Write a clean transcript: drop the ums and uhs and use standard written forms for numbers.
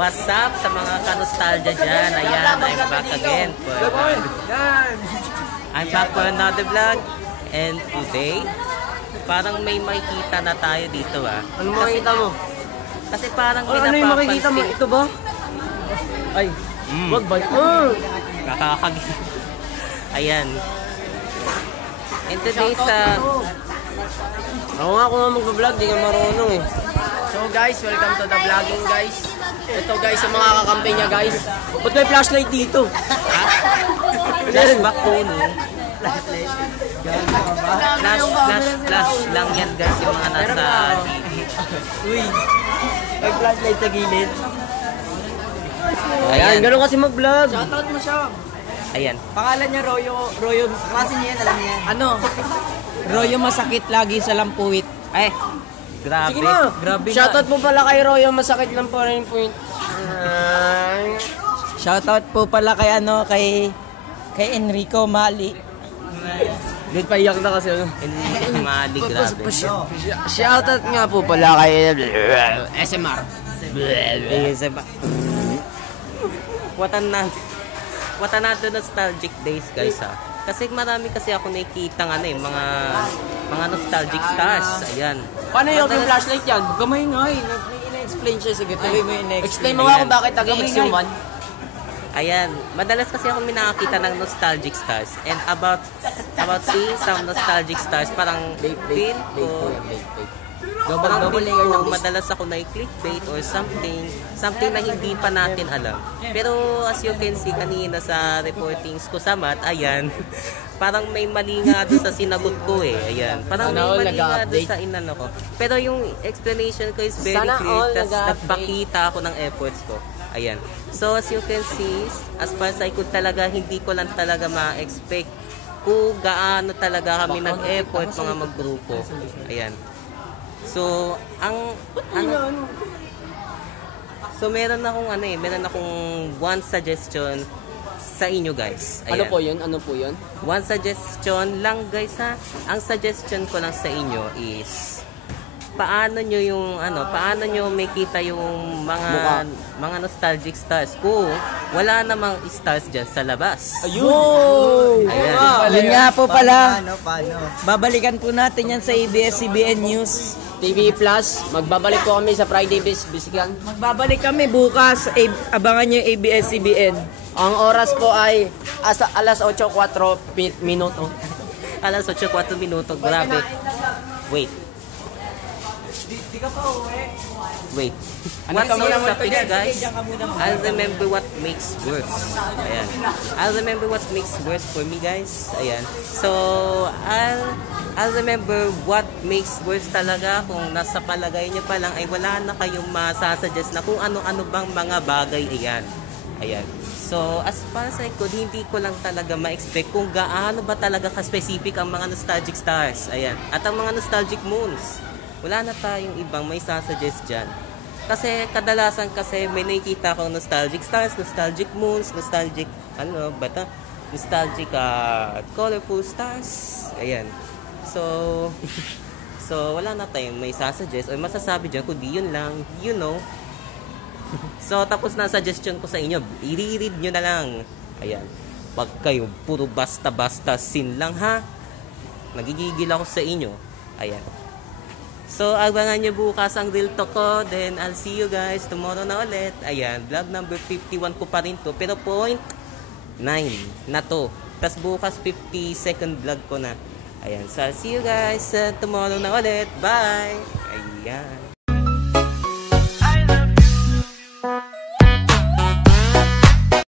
What's up sa mga ka-nostalgia dyan? Ayan, I'm back again. I'm back for another vlog. And today, parang may makikita na tayo dito Ano makikita mo? Kasi parang ano yung makikita mo? Ito ba? Ay, wag ba? Kakakagi. Ayan. And today sa... Ako nga kung mag-vlog, di ka marunong eh. So guys, welcome to the vlogging guys. Ito guys, sa mga kakampi niya guys. Ba't may flashlight dito? Flashback po no. Flash lang yan guys yung mga nasa... Uy, may flashlight sa gilid. Ayan. Ganun kasi mag-vlog. Shoutout mo siya. Ayan. Pangalan niya Royo. Klase niya yan, alam niya. Ano? Royo masakit lagi sa lampuwit. Ay, grabe. Sige na. Grabe na. Shoutout mo pala kay Royo, masakit lang po rin point. Shoutout po pala kay kay Enrico Mali. Dito paiyak na kasi ano. Mali, grabe. Shoutout nga po pala kay SMR. Watan natin nostalgic days guys Kasi marami kasi ako nakikita mga nostalgic stars. Ayan. Paano yung flashlight yan? Gamay nga eh. May ina-explain siya. Sige, tuloy mo i-explain. Explain mo nga kung bakit nag-X yung one. Ayan. Madalas kasi ako nakakita ng nostalgic stars. And about seeing some nostalgic stars, parang feel ko... Parang feel ko madalas ako na i-clickbait or something na hindi pa natin alam. Pero as you can see kanina sa reportings ko sa math, ayan, parang may mali nga doon sa sinagot ko eh. Ayan, parang may mali nga doon sa inano ko. Pero yung explanation ko is very clear, tas nagpakita ako ng efforts ko. Ayan. So as you can see, as far as I could talaga, hindi ko lang talaga ma-expect kung gaano talaga kami nag-effort mga maggrupo. Ayan. So, meron akong one suggestion sa inyo guys. Ayan. Ano po yun? One suggestion lang guys Ang suggestion ko lang sa inyo is paano nyo makita yung mga nostalgic stars kung wala namang stars dyan sa labas. Ayun! Ayan. Yun nga po pala. Babalikan po natin yan sa ABS-CBN News. TV Plus, magbabalik po kami sa Friday Bisigan. Magbabalik kami bukas. Abangan nyo yung ABS-CBN. Ang oras po ay alas 8:04 minuto. Alas 8:04 minuto. Grabe. Wait. Wait. What's your topics, guys? I'll remember what makes worse. Ayan. I'll remember what makes worse for me, guys. Ayan. So, I'll remember what makes worse talaga kung nasa palagay nyo pa lang ay wala na kayong masasuggest na kung ano-ano bang mga bagay. Ayan. Ayan. So, as far as I could, hindi ko lang talaga ma-expect kung gaano ba talaga ka-specific ang mga nostalgic stars. Ayan. At ang mga nostalgic moons. Wala na tayong ibang may sasuggest dyan. Kasi kadalasan may nakikita akong nostalgic stars, nostalgic moons, nostalgic colorful stars. Ayan. So wala na tayong may sasuggest o masasabi dyan kundi yun lang, you know. So tapos na suggestion ko sa inyo, i-read nyo na lang. Ayan. Pag kayo puro basta-basta sin lang nagigigil ako sa inyo. Ayan. So, abangan nyo bukas ang real talk ko. Then, I'll see you guys tomorrow na ulit. Ayan, vlog number 51 ko pa rin to. Pero point 9 na to. Tapos bukas 52nd vlog ko na. Ayan, so I'll see you guys tomorrow na ulit. Bye! Ayan.